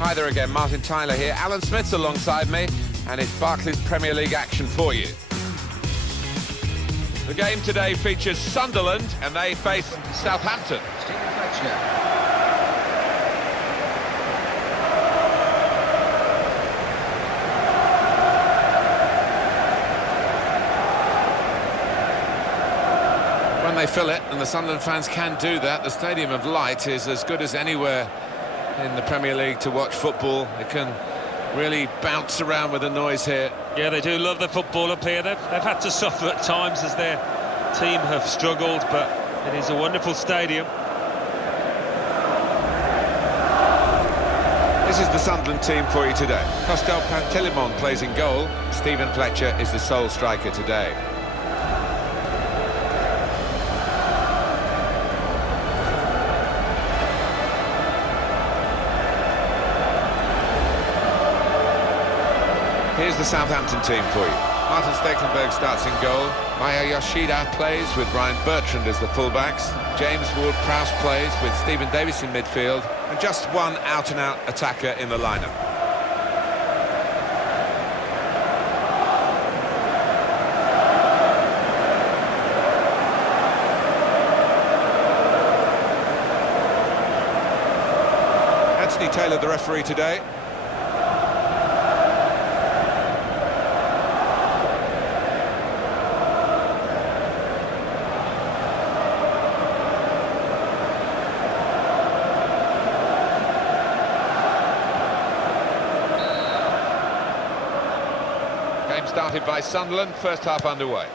Hi there again, Martin Tyler here. Alan Smith's alongside me, and it's Barclays Premier League action for you. The game today features Sunderland, and they face Southampton. When they fill it, and the Sunderland fans can do that, the Stadium of Light is as good as anywhere in the Premier League to watch football. It can really bounce around with the noise here. Yeah, they do love the football up here. They've had to suffer at times as their team have struggled, but it is a wonderful stadium. This is the Sunderland team for you today. Costel Pantilimon plays in goal. Stephen Fletcher is the sole striker today. Here's the Southampton team for you. Martin Stekelenburg starts in goal. Maya Yoshida plays with Ryan Bertrand as the fullbacks. James Ward-Prowse plays with Stephen Davis in midfield. And just one out-and-out attacker in the lineup. Anthony Taylor, the referee today. Game started by Sunderland, first half underway.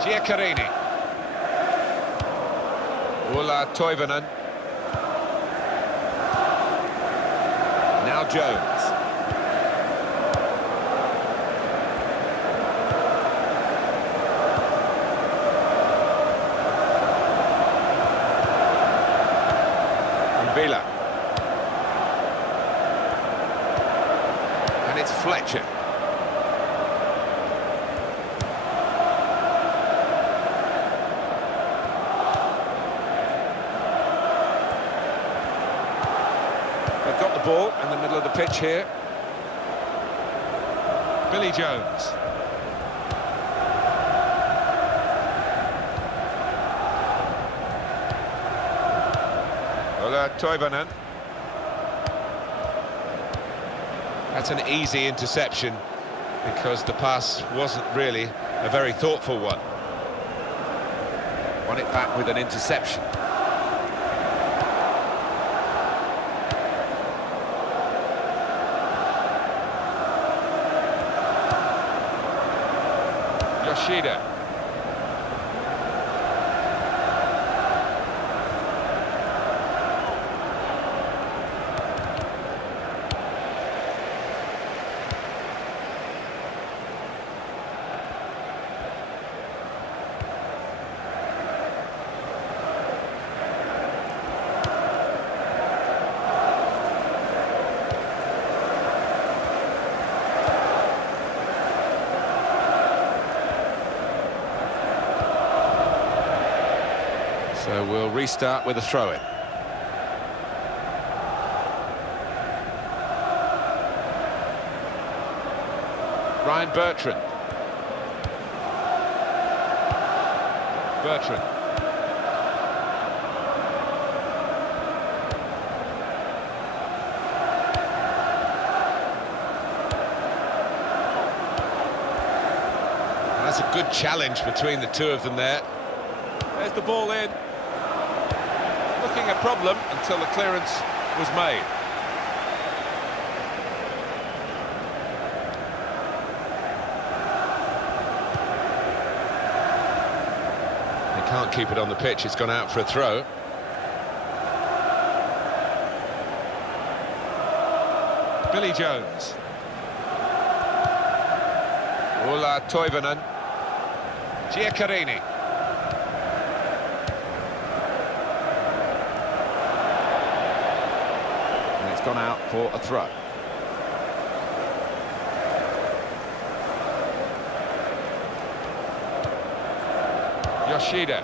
Giaccherini. Ulla Toivonen. Now Jones. And Villa. And it's Fletcher. They've got the ball in the middle of the pitch here. Billy Jones. Ola Toivonen. That's an easy interception because the pass wasn't really a very thoughtful one. Won it back with an interception. Yoshida. So we'll restart with a throw-in. Ryan Bertrand. Bertrand. That's a good challenge between the two of them there. There's the ball in. Looking a problem until the clearance was made. They can't keep it on the pitch, it's gone out for a throw. Billy Jones. Ulla Toivonen. Giaccherini. gone out for a throw. Yoshida.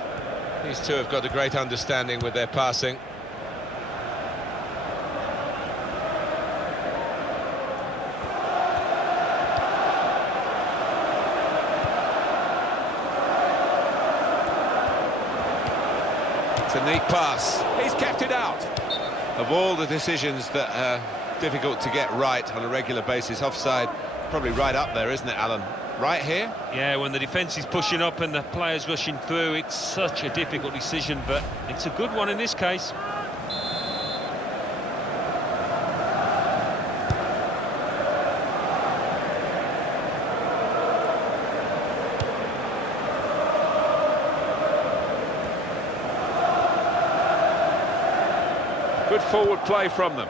These two have got a great understanding with their passing. It's a neat pass. He's kept it out. Of all the decisions that are difficult to get right on a regular basis, offside probably right up there, isn't it, Alan? Right here? Yeah, when the defence is pushing up and the players rushing through, it's such a difficult decision, but it's a good one in this case. Good forward play from them.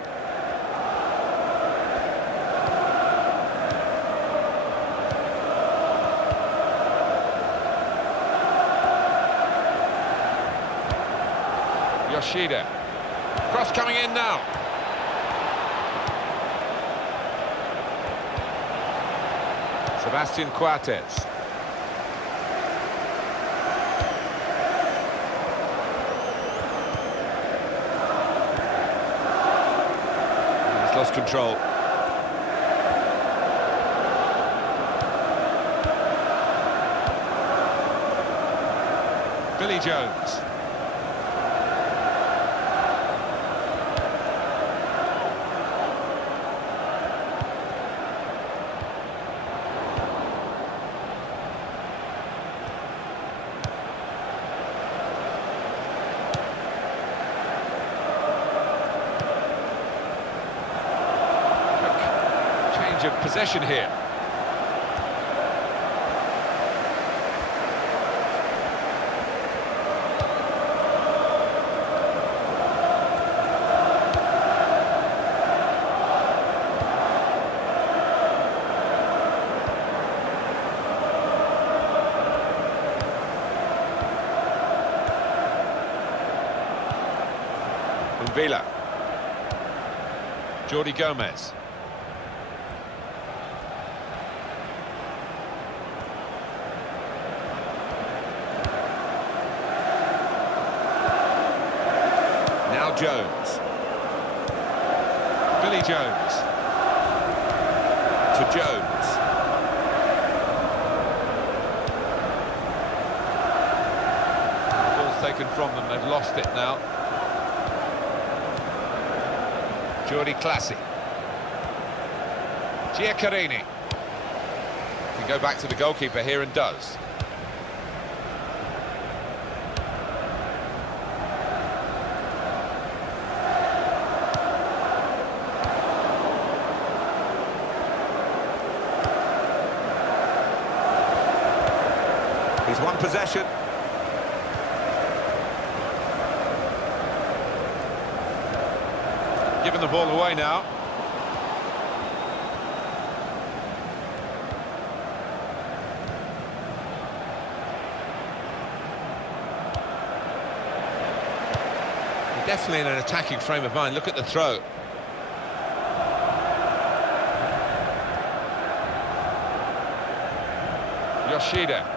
Yoshida. Cross coming in now. Sebastian Coates. He's lost control. Billy Jones. Of possession here. Villa. Jordi Gomez. Jones. Billy Jones. To Jones. Ball's taken from them, they've lost it now. Jordi Classy. Giaccherini. Can go back to the goalkeeper here and does. He's won possession. Giving the ball away now. Definitely in an attacking frame of mind. Look at the throw. Yoshida.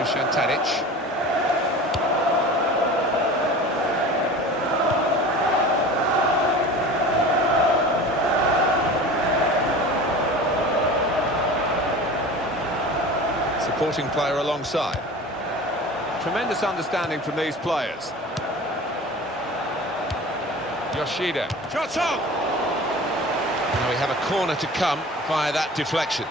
Dusan Tadic. Supporting player alongside. Tremendous understanding from these players. Yoshida. Shots on! Now we have a corner to come via that deflection.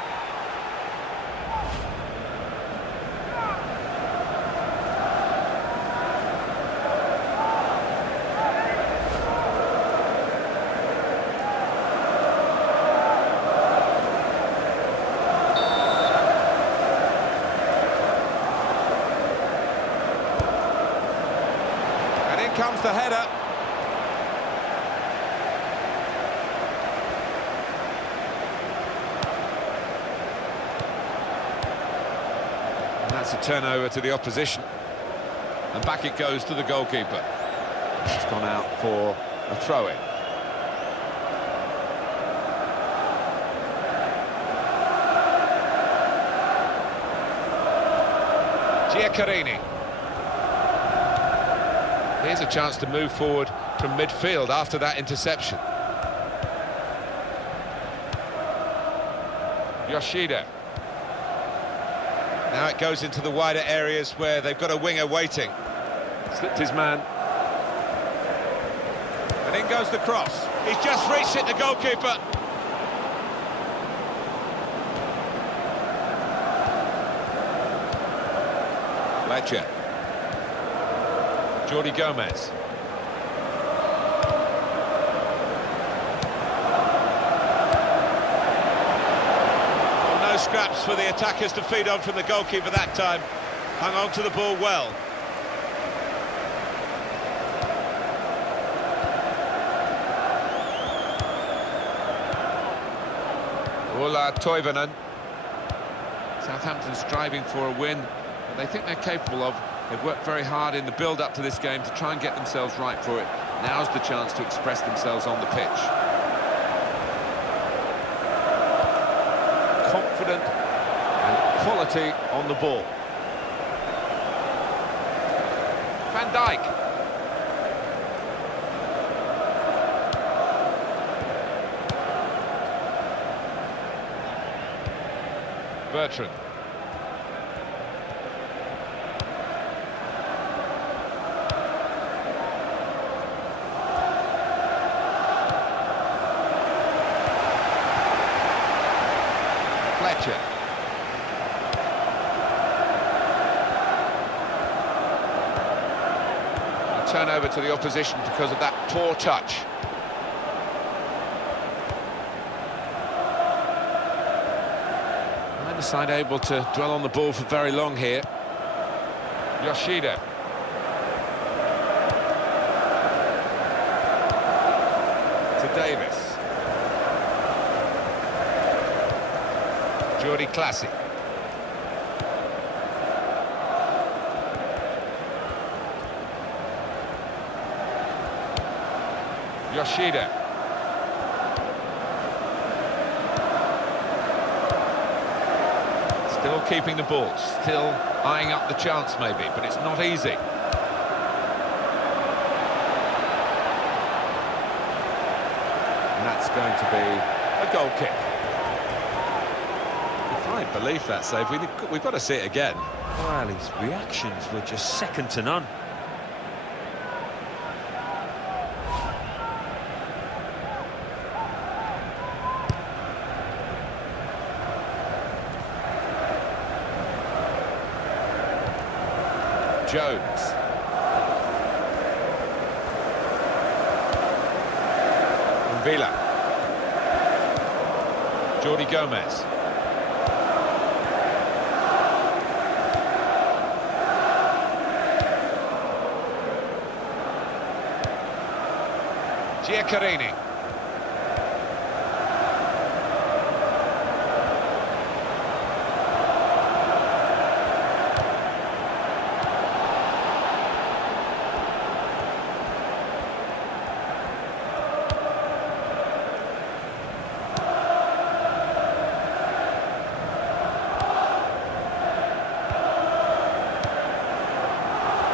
Comes the header. And that's a turnover to the opposition. And back it goes to the goalkeeper. It's gone out for a throw-in. Giaccherini. Here's a chance to move forward from midfield after that interception. Yoshida. Now it goes into the wider areas where they've got a winger waiting. Slipped his man. And in goes the cross. He's just reached it, the goalkeeper. Fletcher. Jordi Gomez. Well, no scraps for the attackers to feed on from the goalkeeper that time. Hung on to the ball well. Ola Toivonen. Southampton striving for a win that they think they're capable of. They've worked very hard in the build-up to this game to try and get themselves right for it. Now's the chance to express themselves on the pitch. Confident and quality on the ball. Van Dijk. Bertrand. Fletcher. A turnover to the opposition because of that poor touch. Neither side able to dwell on the ball for very long here. Yoshida. To Davis. Jordi Classic. Yoshida. Still keeping the ball, still eyeing up the chance maybe, but it's not easy. And that's going to be a goal kick. I can't believe that save. We've got to see it again. Well, his reactions were just second to none. Jones. And Villa. Jordi Gomez. Giaccherini.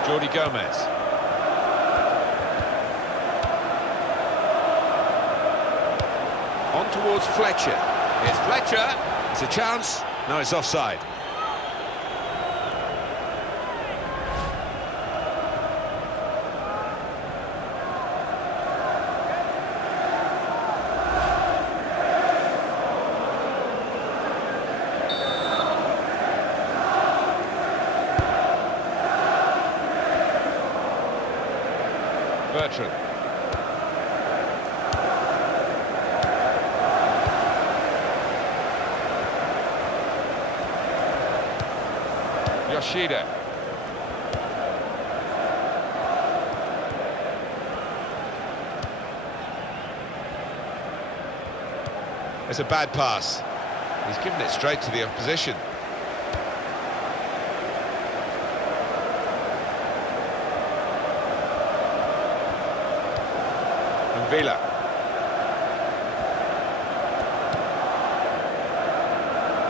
Jordi Gomez. On towards Fletcher. Here's Fletcher. It's a chance. No, it's offside. Bertrand. Yoshida. It's a bad pass. He's given it straight to the opposition. Villa.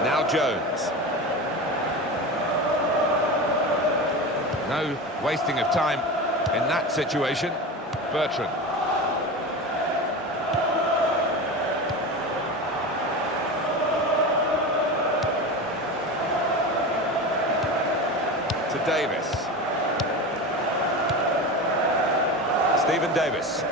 Now Jones. No wasting of time in that situation. Bertrand. To Davis. Stephen Davis.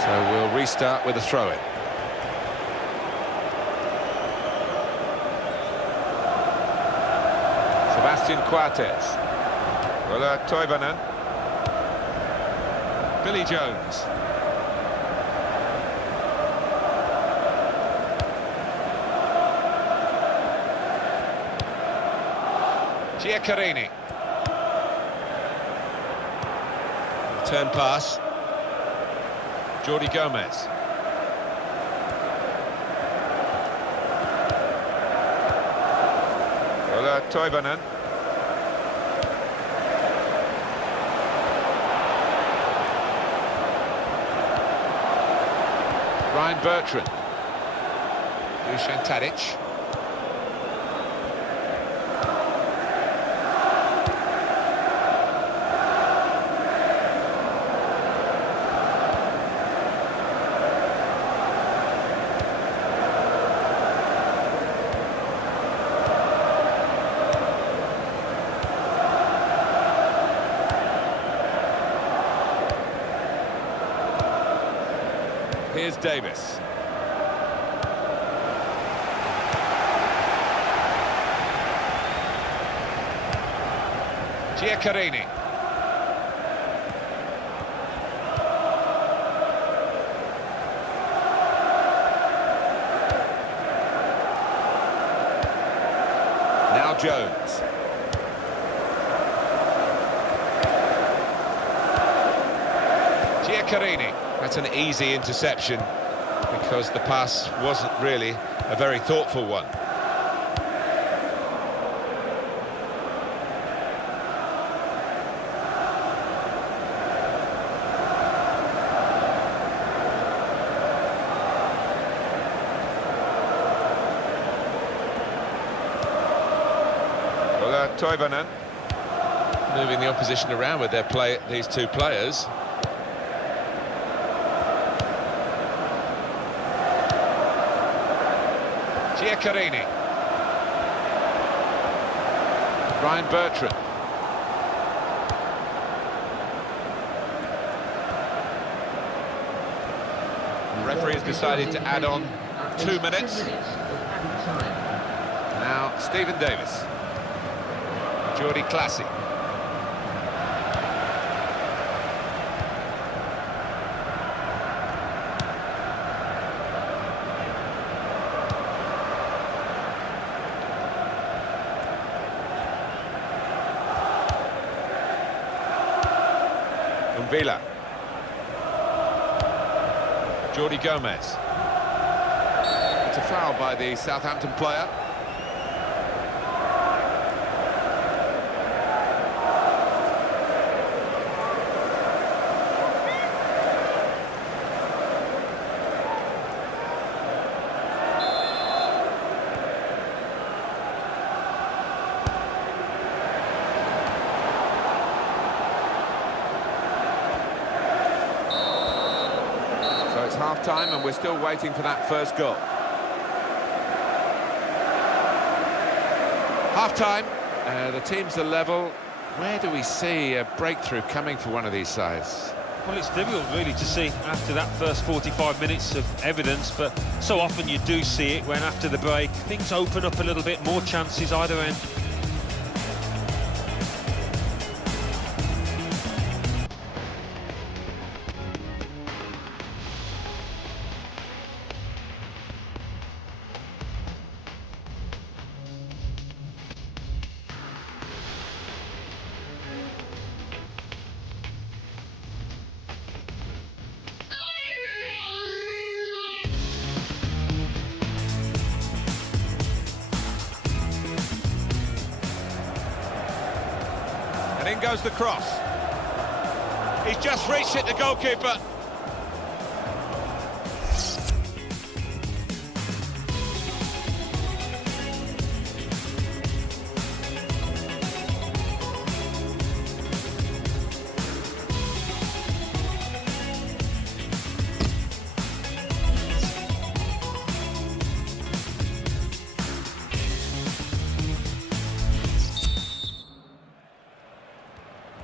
So we'll restart with a throw-in. Sebastian Coates. Ola Toivonen. Billy Jones. Giaccherini. Return pass. Jordi Gomez. Ola Toivonen. Ryan Bertrand. Dusan Tadic. Here's Davis. Giaccherini. Now Jones. Giaccherini. That's an easy interception because the pass wasn't really a very thoughtful one. Ola Toivonen moving the opposition around with these two players. Giaccherini. Ryan Bertrand. The referee has decided to add on 2 minutes. Now Stephen Davis. Jordi Classy. Villa. Jordi Gomez. It's a foul by the Southampton player. Half-time, and we're still waiting for that first goal. Half-time, the teams are level. Where do we see a breakthrough coming for one of these sides? Well, it's difficult really to see after that first 45 minutes of evidence, but so often you do see it when after the break things open up a little bit, more chances either end. And in goes the cross. He's just reached it, the goalkeeper.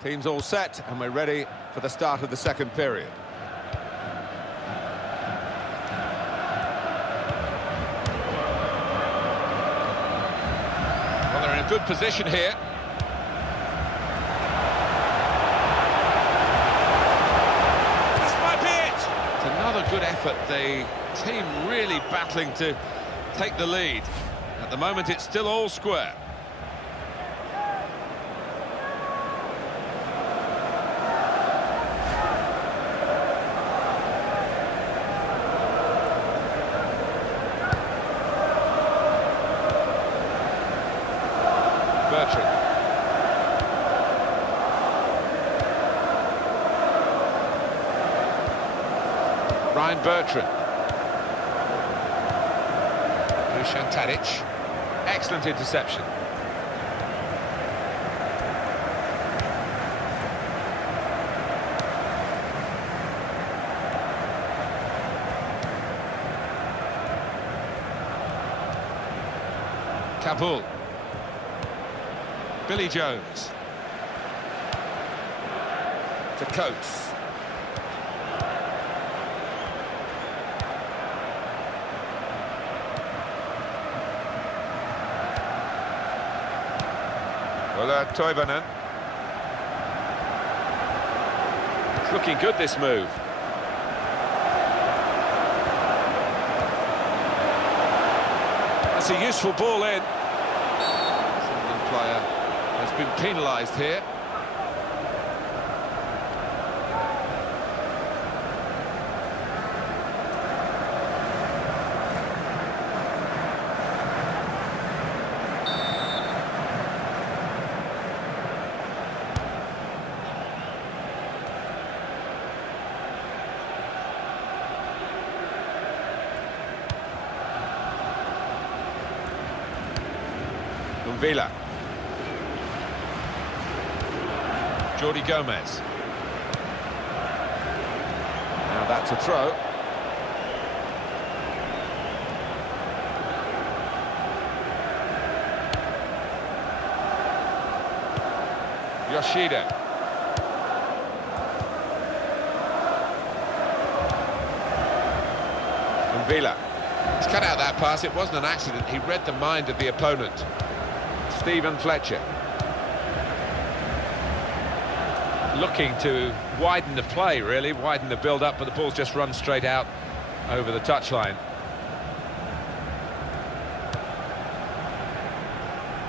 Team's all set, and we're ready for the start of the second period. Well, they're in a good position here. This might be it! It's another good effort. The team really battling to take the lead. At the moment, it's still all square. Bertrand. Dusan Tadic. Excellent interception. Kabul. Billy Jones. To Coates. Toivonen. It's looking good, this move. That's a useful ball in. Sunderland player has been penalised here. Villa. Jordi Gomez. Now that's a throw. Yoshida. And Villa. He's cut out that pass. It wasn't an accident. He read the mind of the opponent. Stephen Fletcher. Looking to widen the play, really, widen the build-up, but the ball's just run straight out over the touchline.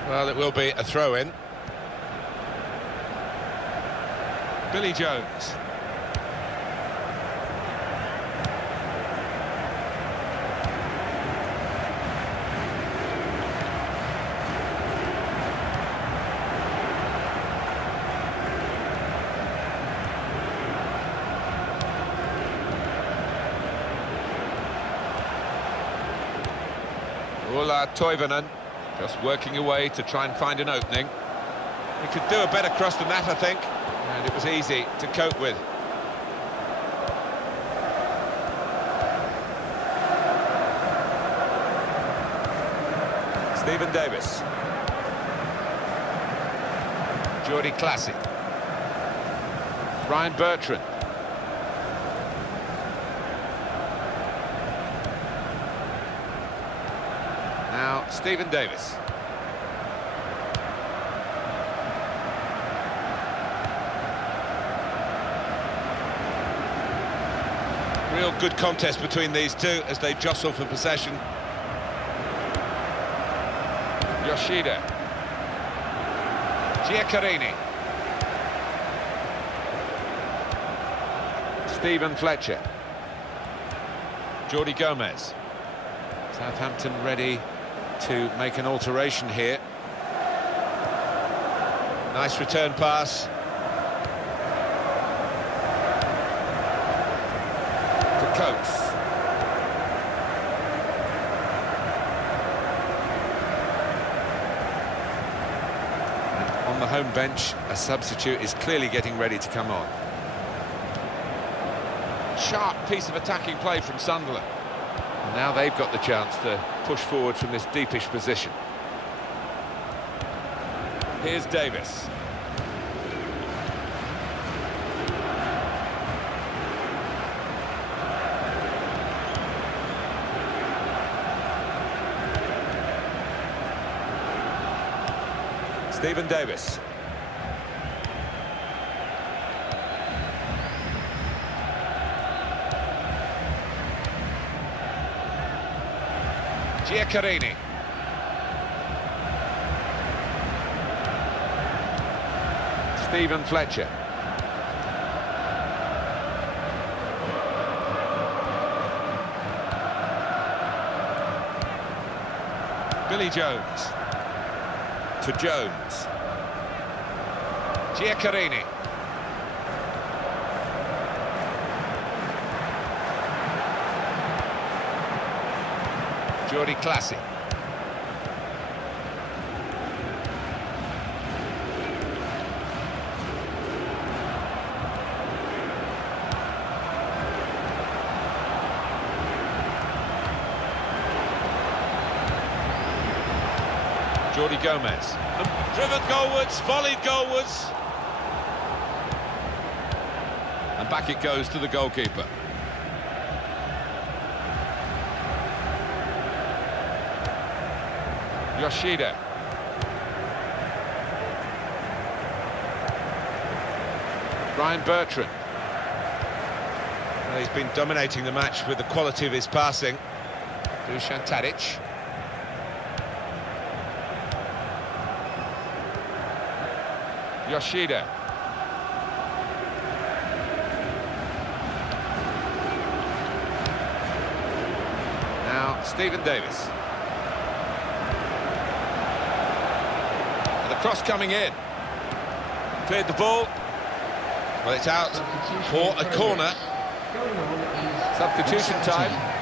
Well, it will be a throw-in. Billy Jones. Toivonen just working away to try and find an opening. He could do a better cross than that, I think, and it was easy to cope with. Stephen Davis. Jordi Classy. Ryan Bertrand. Now, Stephen Davis. Real good contest between these two as they jostle for possession. Yoshida. Giaccarini. Stephen Fletcher. Jordi Gomez. Southampton ready to make an alteration here. Nice return pass. To Coates. And on the home bench, a substitute is clearly getting ready to come on. Sharp piece of attacking play from Sunderland. And now they've got the chance to push forward from this deepish position. Here's Davis. Stephen Davis. Giaccherini. Stephen Fletcher. Billy Jones. To Jones. Giaccherini. Jordi Classy. Jordi Gomez. Driven goalwards, volleyed goalwards. And back it goes to the goalkeeper. Yoshida. Ryan Bertrand. Well, he's been dominating the match with the quality of his passing. Dusan Tadic. Yoshida. Now Stephen Davis. And the cross coming in. Cleared the ball. Well, it's out for a corner. Substitution time.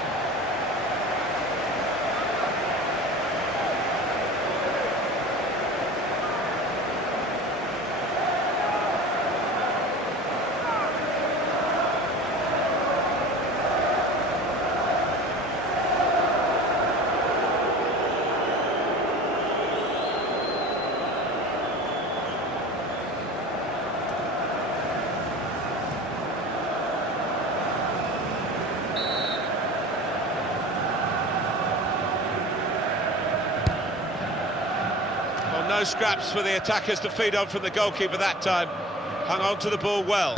No scraps for the attackers to feed on from the goalkeeper that time. Hung on to the ball well.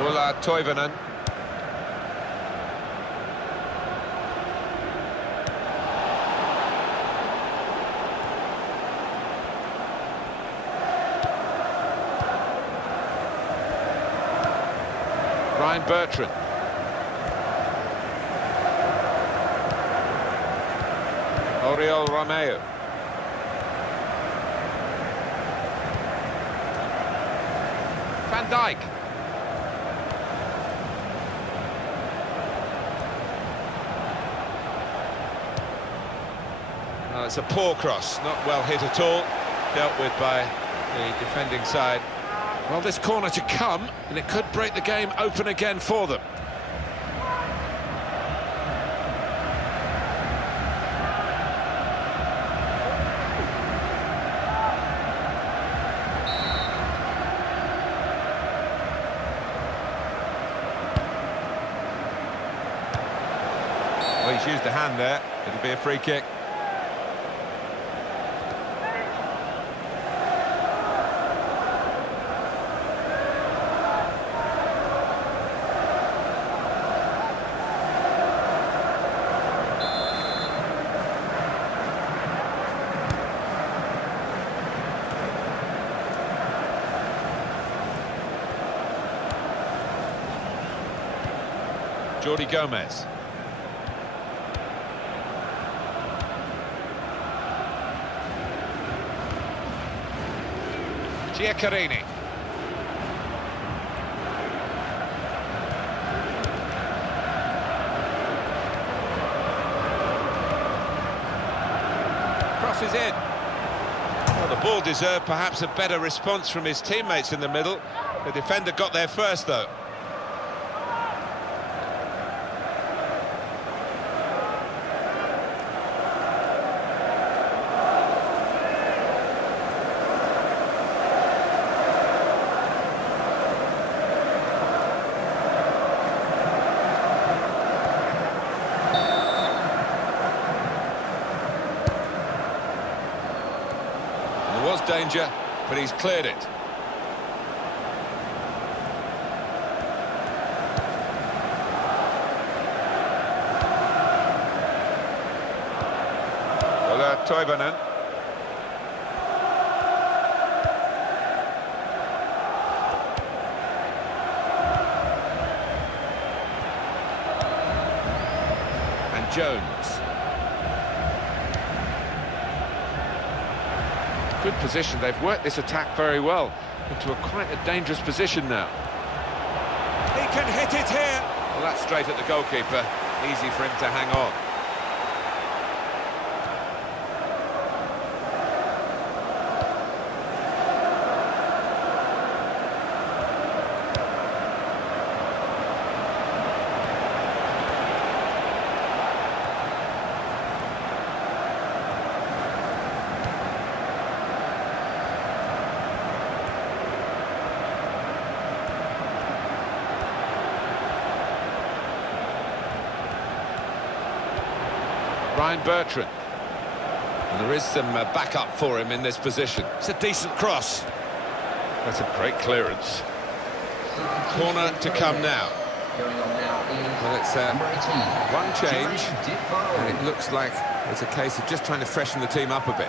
Ulla Toivonen. Ryan Bertrand. Oriol Romeo. Van Dijk. Well, it's a poor cross, not well hit at all, dealt with by the defending side. Well, this corner to come, and it could break the game open again for them. Well, he's used the hand there. It'll be a free kick. Jordi Gomez. Giaccherini. Crosses in. Well, the ball deserved perhaps a better response from his teammates in the middle. The defender got there first, though. There was danger, but he's cleared it. Toivonen. And Jones. Good position. They've worked this attack very well into quite a dangerous position now. He can hit it here. Well, that's straight at the goalkeeper. Easy for him to hang on. Bertrand, and there is some backup for him in this position. It's a decent cross. That's a great clearance. Corner to come now. Well, it's one change, and it looks like it's a case of just trying to freshen the team up a bit.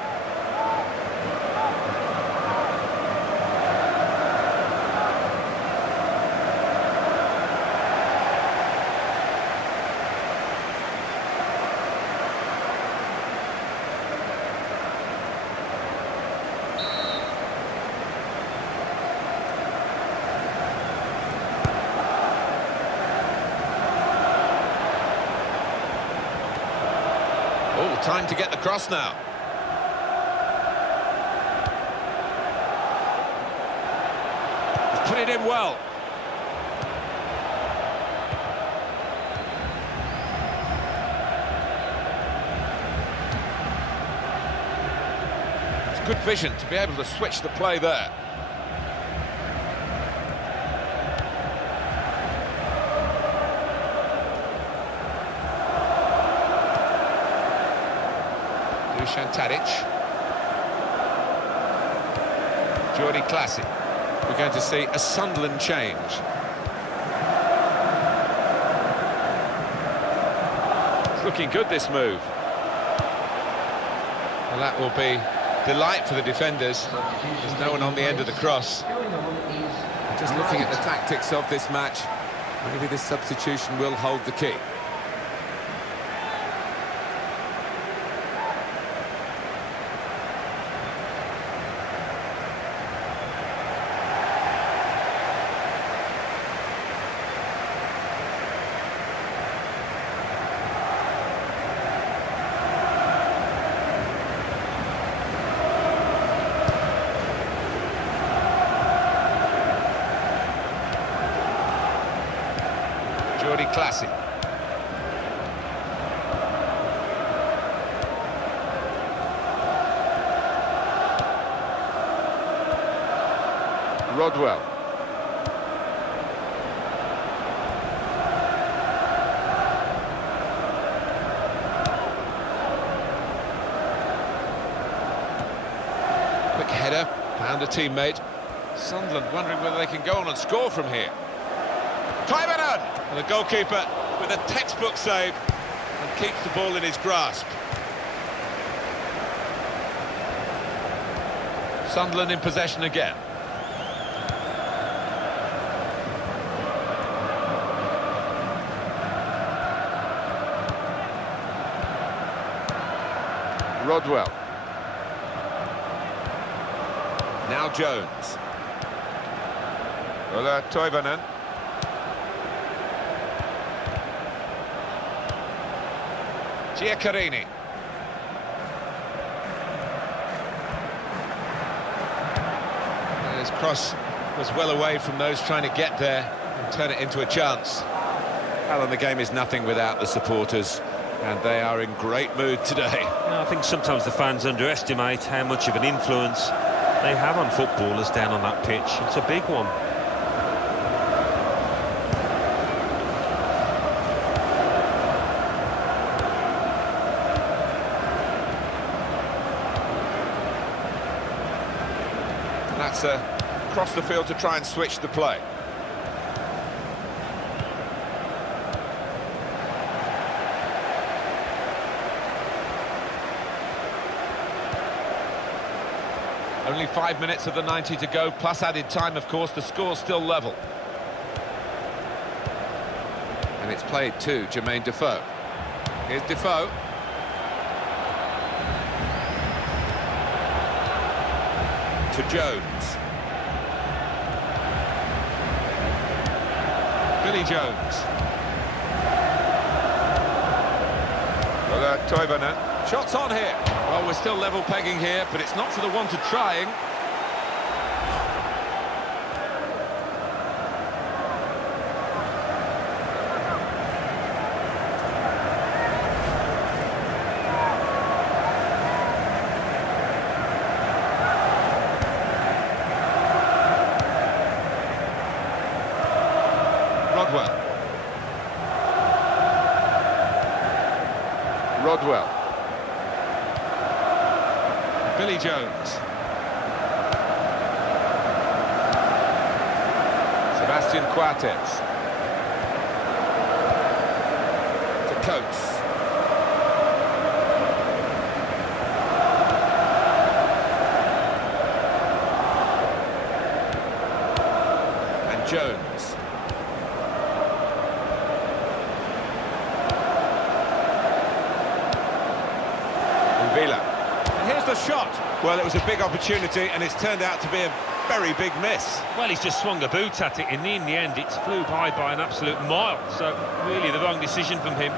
Time to get the cross now. He's put it in well. It's good vision to be able to switch the play there. Tadic. Jordi Classic. We're going to see a Sunderland change. It's looking good, this move. Well, that will be delight for the defenders. There's no one on the end of the cross. Just looking at the tactics of this match, maybe this substitution will hold the key. Classic. Rodwell. Quick header, found a teammate. Sunderland wondering whether they can go on and score from here. Toivonen! And the goalkeeper with a textbook save and keeps the ball in his grasp. Sunderland in possession again. Rodwell. Now Jones. Ola Toivonen. Giaccherini. His cross was well away from those trying to get there and turn it into a chance. Alan, the game is nothing without the supporters, and they are in great mood today. I think sometimes the fans underestimate how much of an influence they have on footballers down on that pitch. It's a big one. And that's across the field to try and switch the play. Only 5 minutes of the 90 to go, plus added time, of course. The score's still level. And it's played to Jermaine Defoe. Here's Defoe. To Jones. Billy Jones. Well, Toivonen. Shots on here. Well, we're still level pegging here, but it's not for the want of trying. Rodwell. Billy Jones. Sebastian Coates. To Coates. And Jones. Villa. And here's the shot. Well, it was a big opportunity, and it's turned out to be a very big miss. Well, he's just swung a boot at it. In the end, it flew by an absolute mile. So, really, the wrong decision from him.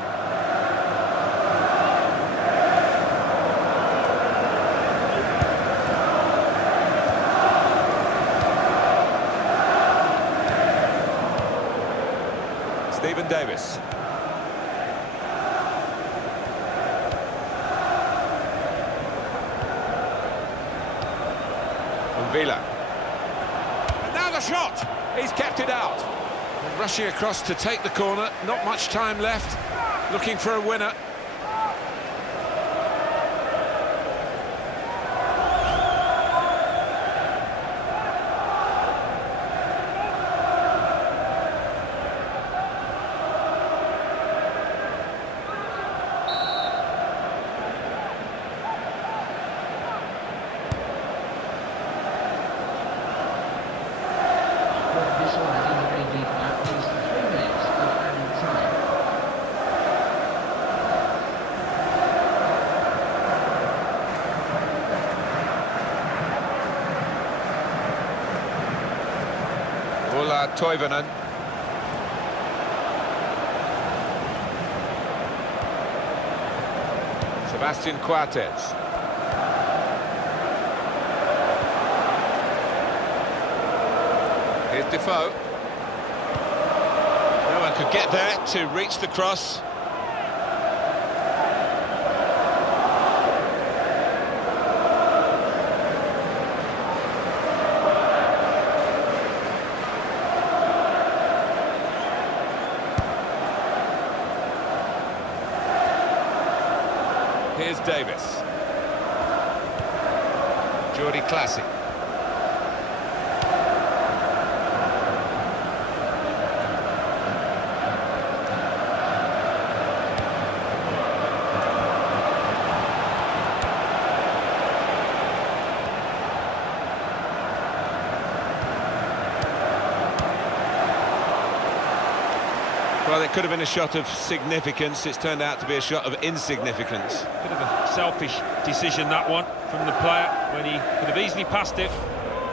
Stephen Davis. Villa. And now the shot! He's kept it out. And rushing across to take the corner, not much time left, looking for a winner. Toivonen. Sebastian Coates. Here's Defoe. No one could get there to reach the cross. Here's Davis. Jordi Classic. Well, it could have been a shot of significance. It's turned out to be a shot of insignificance. Bit of a selfish decision, that one, from the player, when he could have easily passed it.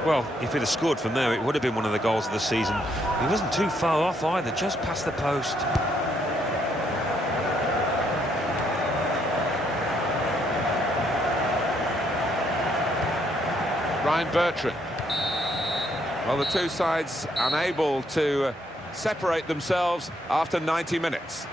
Well, if he'd have scored from there, it would have been one of the goals of the season. He wasn't too far off either, just past the post. Ryan Bertrand. Well, the two sides unable to separate themselves after 90 minutes.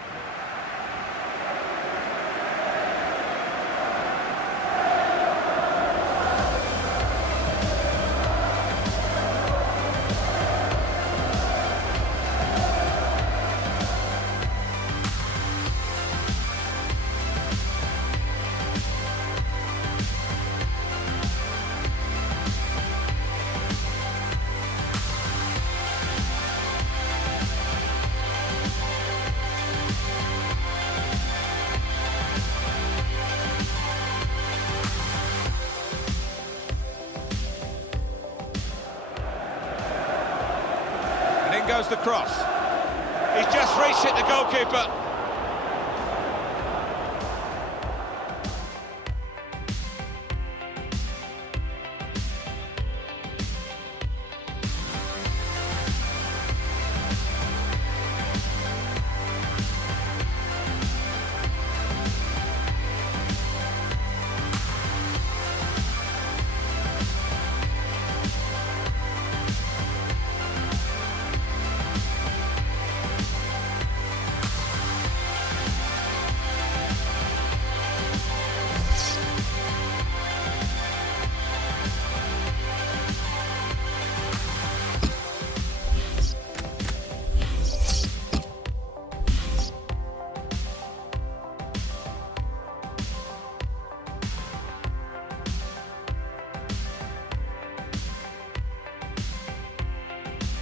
Goes the cross. He's just reached it, the goalkeeper.